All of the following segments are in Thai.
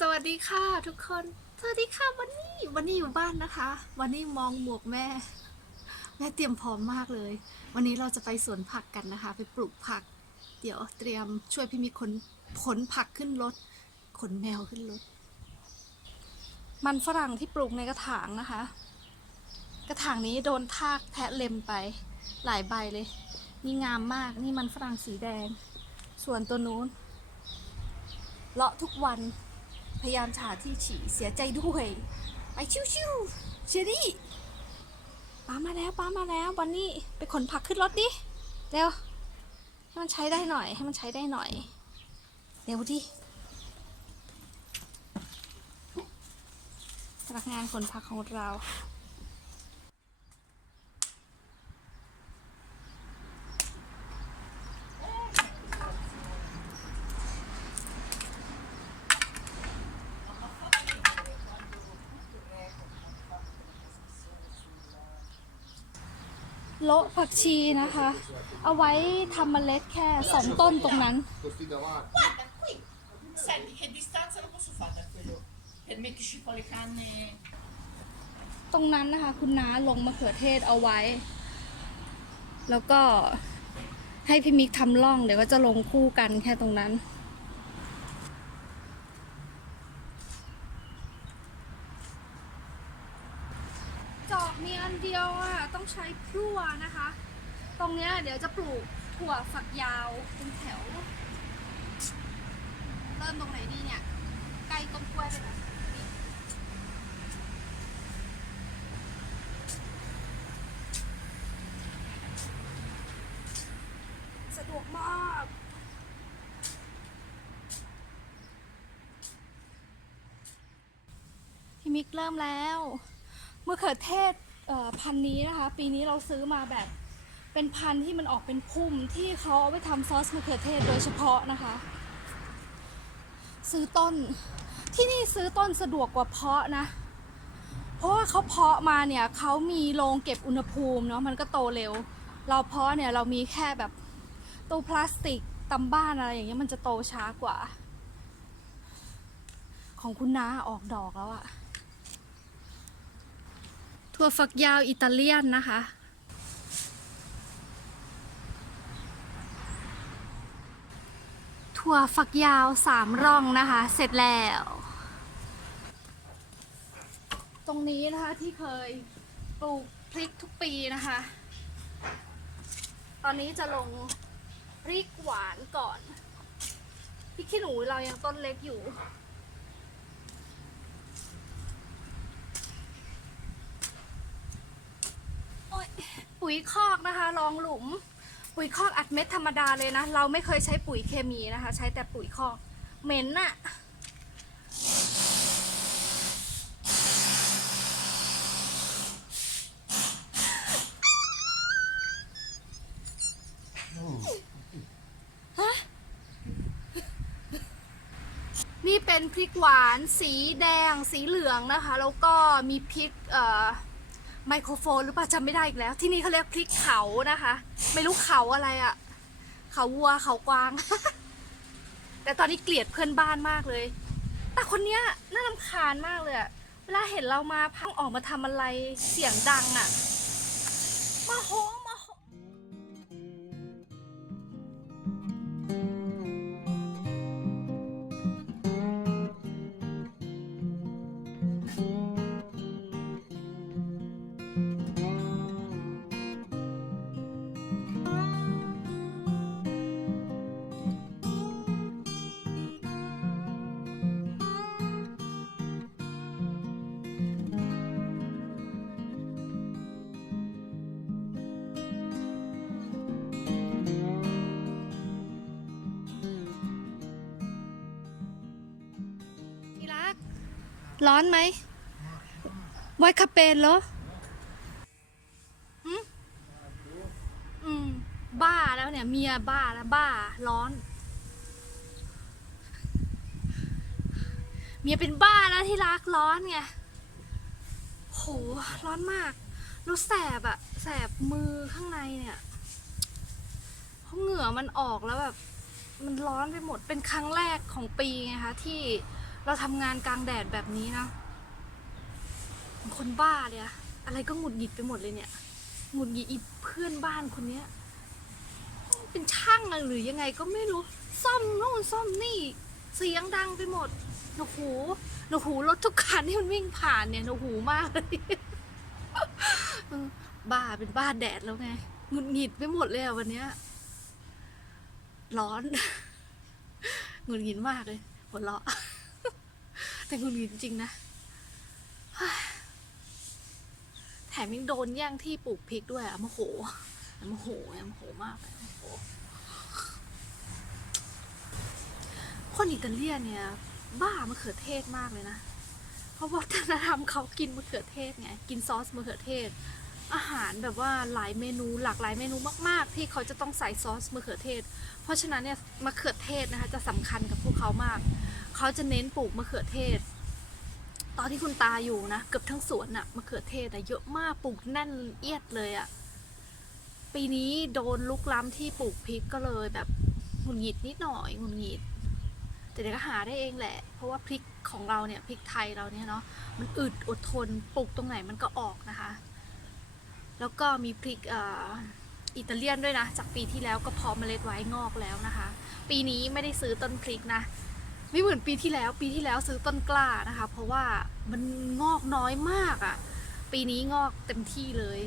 สวัสดีค่ะทุกคน สวัสดีค่ะวันนี้วันนี้อยู่บ้านนะคะ วันนี้มองหมวกแม่ แม่เตรียมพร้อมมากเลย วันนี้เราจะไปสวนผักกันนะคะ ไปปลูกผัก เดี๋ยวเตรียมช่วยพี่มีขนขนผักขึ้นรถขนแมวขึ้นรถ มันฝรั่งที่ปลูกในกระถางนะคะ กระถางนี้โดนทากแทะเล็มไป หลายใบเลย นี่งามมากนี่มันฝรั่งสีแดง ส่วนตัวนู้นเลาะทุกวัน พยายามฉาที่ฉี่เสียใจด้วย ไปชิวๆเชอรี่ป้ามาแล้วป้ามาแล้ววันนี้ไปขนผักขึ้นรถดิเร็วให้มันใช้ได้หน่อย ให้มันใช้ได้หน่อยเร็วดิพนักงานขนผักของเรา โละผักชีนะคะ เอาไว้ทำเมล็ดแค่สองต้นตรงนั้น Guarda qui, senti che distanza lo posso fare da quello per metterci poi le canne. ตรงนั้นนะคะ คุณน้าลงมะเขือเทศเอาไว้ แล้วก็ให้พี่มิกทำร่องเดี๋ยวก็จะลงคู่กันแค่ตรงนั้น จอก มีอันเดียวอะต้องใช้พลั่วนะคะ ตรงเนี้ยเดี๋ยวจะปลูกถั่วฝักยาวเป็นแถว เริ่มตรงไหนดีเนี่ยใกล้ต้นกล้วยเลยนะสะดวกมากพี่มิกเริ่มแล้วมะเขือเทศ พันนี้นะคะ ปีนี้เราซื้อมาแบบเป็นพันที่มันออกเป็นพุ่มที่เขาเอาไปทำซอสมะเขือเทศโดยเฉพาะนะคะ ซื้อต้นที่นี่ซื้อต้นสะดวกกว่าเพาะนะ เพราะว่าเขาเพาะมาเนี่ยเขามีโรงเก็บอุณหภูมิเนาะมันก็โตเร็ว เราเพาะเนี่ยเรามีแค่แบบตู้พลาสติกตำบ้านอะไรอย่างเงี้ยมันจะโตช้ากว่า ของคุณน้าออกดอกแล้วอะ ถั่วฝักยาวอิตาเลียนนะคะ ถั่วฝักยาวสามร่องนะคะ เสร็จแล้ว ตรงนี้นะคะที่เคยปลูกพริกทุกปีนะคะ ตอนนี้จะลงพริกหวานก่อน พริกขี้หนูเรายังต้นเล็กอยู่ โอ๊ย ปุ๋ยคอกนะคะลองหลุม ปุ๋ยคอกอัดเม็ดธรรมดาเลยนะ เราไม่เคยใช้ปุ๋ยเคมีนะคะ ใช้แต่ปุ๋ยคอกเหม็นน่ะนี่เป็นพริกหวานสีแดงสีเหลืองนะคะ แล้วก็มีพริกเอ่อ ไมโครโฟนหรือเปล่าจำไม่ได้อีกแล้ว ที่นี่เขาเรียกพริกเขานะคะ ไม่รู้เขาอะไรอะ่ะ เขาวัวเขากวาง แต่ตอนนี้เกลียดเพื่อนบ้านมากเลย แต่คนเนี้ยน่ารำคาญมากเลยอะเวลาเห็นเรามาพังออกมาทำอะไรเสียงดังอะ่ะมาโห ร้อนไหมไวคาเปนเหรอหืมอืม บ้าแล้วเนี่ย เมียบ้าแล้วบ้า ร้อน เมียเป็นบ้าแล้วที่รักร้อนไงโห ร้อนมาก รู้แสบอะแสบมือข้างในเนี่ยเพราะเหงื่อมันออกแล้วแบบ มันร้อนไปหมด เป็นครั้งแรกของปีไงคะที่ เราทำงานกลางแดดแบบนี้นะเหมือนคนบ้าเลยอะอะไรก็หงุดหงิดไปหมดเลยเนี่ยหงุดหงิดอีเพื่อนบ้านคนเนี้ยเป็นช่างอะหรือยังไงก็ไม่รู้ซ่อมโน่นซ่อมนี่ เสียงดังไปหมดหนวกหูหนวกหูรถทุกคันที่มันวิ่งผ่านเนี่ยหนวกหูมากเลยบ้าเป็นบ้าแดดแล้วไงหงุดหงิดไปหมดเลยอะวันเนี้ยร้อนหงุดหงิดมากเลยหัวเราะ แต่หงุดหงินจริงๆนะ แถมยังโดนแย่งที่ปลูกพริกด้วยอะโมโหโมโหโมโหมากเลยโมโหคนอิตาเลียนเนี่ย บ้ามะเขือเทศมากเลยนะ เพราะวัฒนธรรมเขากินมะเขือเทศไง กินซอสมะเขือเทศ อาหารแบบว่าหลายเมนูหลากหลายเมนูมากๆ ที่เขาจะต้องใส่ซอสมะเขือเทศ เพราะฉะนั้นเนี่ยมะเขือเทศนะคะจะสำคัญกับพวกเขามาก เขาจะเน้นปลูกมะเขือเทศ ตอนที่คุณตาอยู่นะเกือบทั้งสวนอะมะเขือเทศอะเยอะมากปลูกแน่นเอียดเลยอะปีนี้โดนลุกล้ำที่ปลูกพริกก็เลยแบบหงุดหงิดนิดหน่อยหงุดหงิดแต่เดี๋ยวก็หาได้เองแหละ เพราะว่าพริกของเราเนี่ยพริกไทยเราเนี่ยเนาะมันอึดอดทนปลูกตรงไหนมันก็ออกนะคะ แล้วก็มีพริกอิตาเลียนด้วยนะ จากปีที่แล้วก็พาะเมล็ดไว้งอกแล้วนะคะ ปีนี้ไม่ได้ซื้อต้นพริกนะไม่เหมือนปีที่แล้ว ปีที่แล้วซื้อต้นกล้านะคะ เพราะว่ามันงอกน้อยมากอะ่ะ ปีนี้งอกเต็มที่เลย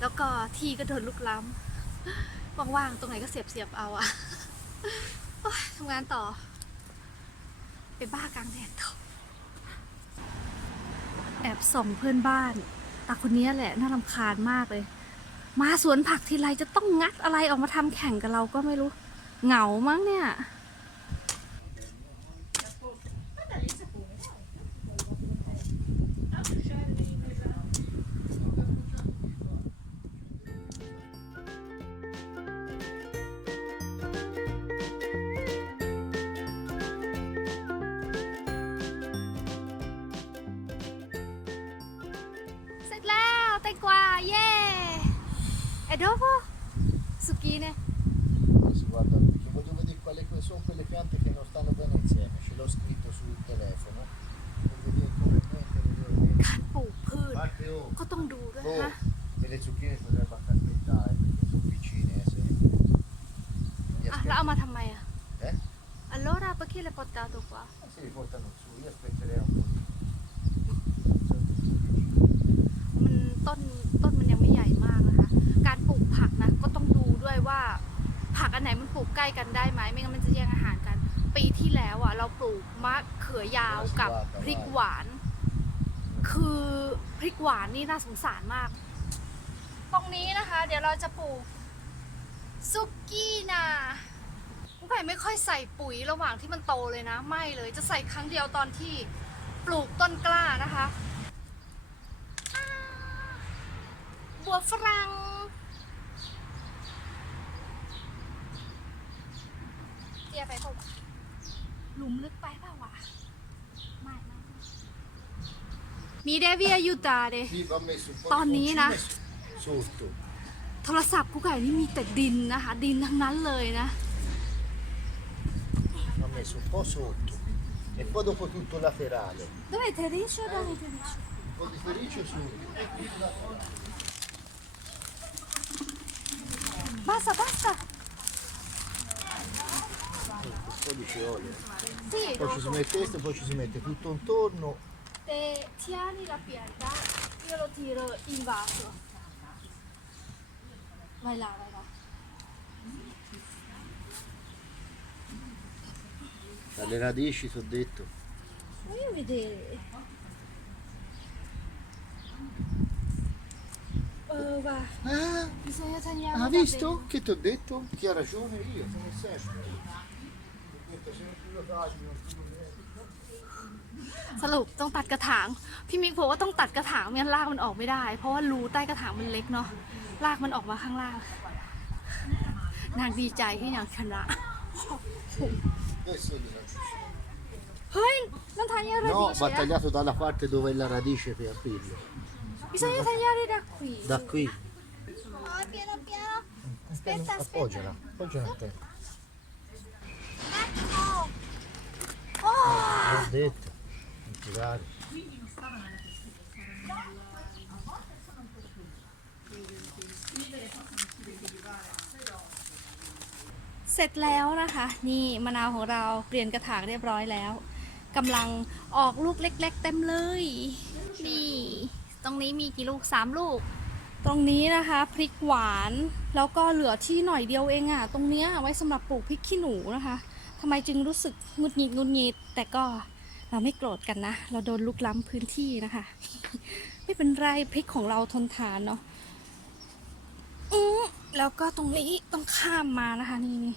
แล้วก็ที่ก็โดนลุกล้ำว่างๆตรงไหนก็เสียบเสียบเอาอะโอ๊ยทำงานต่อไปบ้ากลางแดดต่อแอบส่องเพื่อนบ้าน ตาคนนี้แหละน่ารำคาญมากเลย มาสวนผักทีไรจะต้องงัดอะไรออกมาทำแข่งกับเราก็ไม่รู้ เหงามั้งเนี่ย เอโดโ o สุกี้เนี่ย Sì, guarda, perché voglio vedere quali que- sono quelle piante che non stanno bene insieme, ce l'ho scritto sul telefono. Per vedere come mettere le การปลูกพืช Parte oh, ก็ต้องดูด้วย oh, นะ e le zucchine potrebbe anche aspettare perché sono vicine. eh, se... Mi อะแล้ว aspetto- เอามาทำไมอะ Eh? allora perché l'hai portato qua Ah, si li portano su, io aspetterei un po' di... มันต้นต้นมันยังไม่ใหญ่มากนะคะ การปลูกผักนะก็ต้องดูด้วยว่าผักอันไหนมันปลูก ใกล้กันได้ไหมไม่งั้นมันจะแย่งอาหารกัน ปีที่แล้วอะเราปลูกมะเขือยาวกับพริกหวาน คือพริกหวานนี่น่าสงสารมาก ตรงนี้นะคะ เดี๋ยวเราจะปลูกซุกี้นาผู้ไผ่ไม่ค่อยใส่ปุ๋ยระหว่างที่มันโตเลยนะ ไม่เลยจะใส่ครั้งเดียวตอนที่ปลูกต้นกล้านะคะอ่าบัวฝรั่ง มีเดวิอายุตาเด Sì, va messo un po' Tonni, di na. concime sotto. โทรศัพท์กูไก่นี่มีแต่ดินนะคะ ดินทั้งนั้นเลยนะ Va messo un po' sotto. E poi dopo tutto laterale. Dove te riesci dove te riesci? Un po' di felice sotto. Basta, basta. Un po' di ci olio. Sì, Poi ci si mette questo, poi ci si mette tutto intorno. te tieni la pianta, io lo tiro in vaso. Vai là, vai là. Dalle radici, ti ho detto. Voglio vedere. Oh, va. Ah, Bisogna tagliare. ha visto? Che ti ho detto? Chi ha ragione io, come sempre. Ho detto, se non lo tagli, non. สรุปต้องตัดกระถาง พี่มิกบอกว่าต้องตัดกระถางไม่งั้นรากมันออกไม่ได้ เพราะว่ารูใต้กระถางมันเล็กเนาะรากมันออกมาข้างล่าง นางดีใจที่อย่างชนะ Questo è la เฮ้ยนั่นทานยา No, radice va eh? tagliato dalla parte dove è la radice per aprirlo. Bisogna tagliare da qui. Da qui. Oh, piano piano. Aspetta, aspetta. Appoggiala, appoggiala a te. Ecco. Oh, detto, non ti vale. เสร็จแล้วนะคะ นี่มะนาวของเราเปลี่ยนกระถางเรียบร้อยแล้วกำลังออกลูกเล็ก ๆ เต็มเลย นี่ ตรงนี้มีกี่ลูกสามลูก ตรงนี้นะคะพริกหวานแล้วก็เหลือที่หน่อยเดียวเองอะตรงเนี้ยไว้สำหรับปลูกพริกขี้หนูนะคะทำไมจึงรู้สึกงุดหงิดงุดหงิดแต่ก็ เราไม่โกรธกันนะ เราโดนลุกล้ำพื้นที่นะคะ ไม่เป็นไรพริกของเราทนทานเนาะอือแล้วก็ตรงนี้ต้องข้ามมานะคะ นี่นี่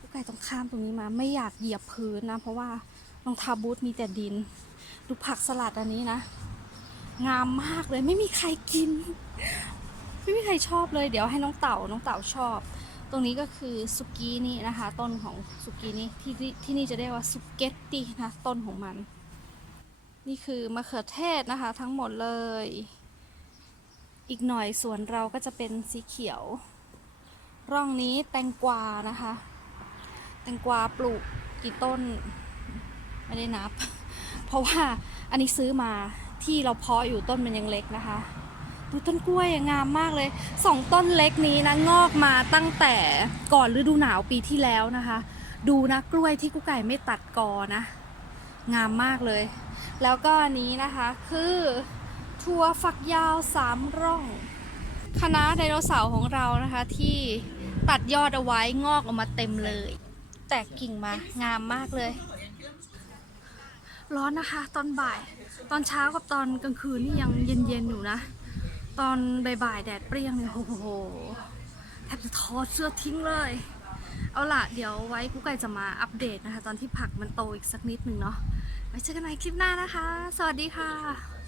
ลูกไก่ต้องข้ามตรงนี้มา ไม่อยากเหยียบพื้นนะ เพราะว่ารองเท้าบูทมีแต่ดิน ดูผักสลัดอันนี้นะ งามมากเลยไม่มีใครกิน ไม่มีใครชอบเลย เดี๋ยวให้น้องเต่าน้องเต่าชอบ ตรงนี้ก็คือสุกี้นี่นะคะ ต้นของสุกี้นี่ที่ที่ที่นี่จะเรียกว่าสุเกตตี้นะต้นของมัน นี่คือมะเขือเทศนะคะ ทั้งหมดเลย อีกหน่อยสวนเราก็จะเป็นสีเขียว ร่องนี้แตงกวานะคะ แตงกวาปลูกกี่ต้นไม่ได้นับ เพราะว่าอันนี้ซื้อมาที่เราเพาะอยู่ต้นมันยังเล็กนะคะ ดูต้นกล้วยงามมากเลยสองต้นเล็กนี้นะงอกมาตั้งแต่ก่อนฤดูหนาวปีที่แล้วนะคะ ดูนะกล้วยที่กุ๊กไก่ไม่ตัดกอนะ งามมากเลย แล้วก็อันนี้นะคะคือถั่วฝักยาวสามร่องคณะไดโนเสาร์ของเรานะคะที่ตัดยอดเอาไว้งอกออกมาเต็มเลย แตกกิ่งมางามมากเลย ร้อนนะคะ ตอนบ่าย ตอนเช้ากับตอนกลางคืนนี่ยังเย็นๆอยู่นะ ตอนบ่ายๆแดดเปรี้ยงเนี่ยโอ้โหแทบจะถอดเสื้อทิ้งเลย เอาล่ะ เดี๋ยวไว้กูไก่จะมาอัปเดตนะคะ ตอนที่ผักมันโตอีกสักนิดหนึ่งเนาะไว้เจอกันในคลิปหน้านะคะ สวัสดีค่ะ